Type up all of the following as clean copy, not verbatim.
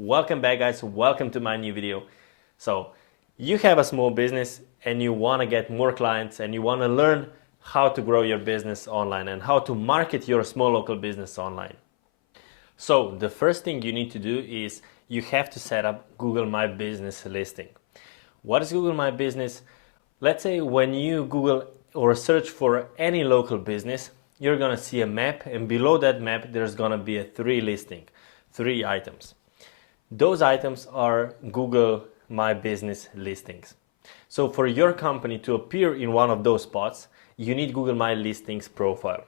Welcome back, guys. Welcome to my new video. So you have a small business and you want to get more clients and you want to learn how to grow your business online and how to market your small local business online. So the first thing you need to do is you have to set up Google My Business listing. What is Google My Business? Let's say when you Google or search for any local business, you're going to see a map, and below that map there's going to be a three items. Those items are Google My Business listings. So for your company to appear in one of those spots, you need Google My Listings profile.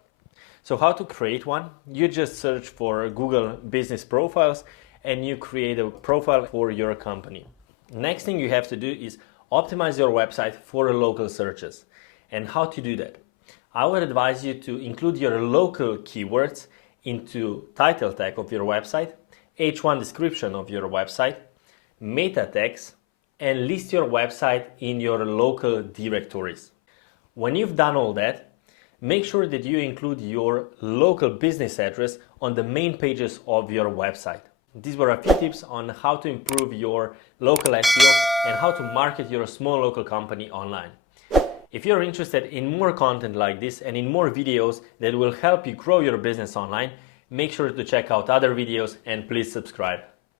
So how to create one? You just search for Google Business Profiles and you create a profile for your company. Next thing you have to do is optimize your website for local searches. And how to do that? I would advise you to include your local keywords into title tag of your website, H1 description of your website, meta tags, and list your website in your local directories. When you've done all that, make sure that you include your local business address on the main pages of your website. These were a few tips on how to improve your local SEO and how to market your small local company online. If you're interested in more content like this and in more videos that will help you grow your business online, make sure to check out other videos and please subscribe.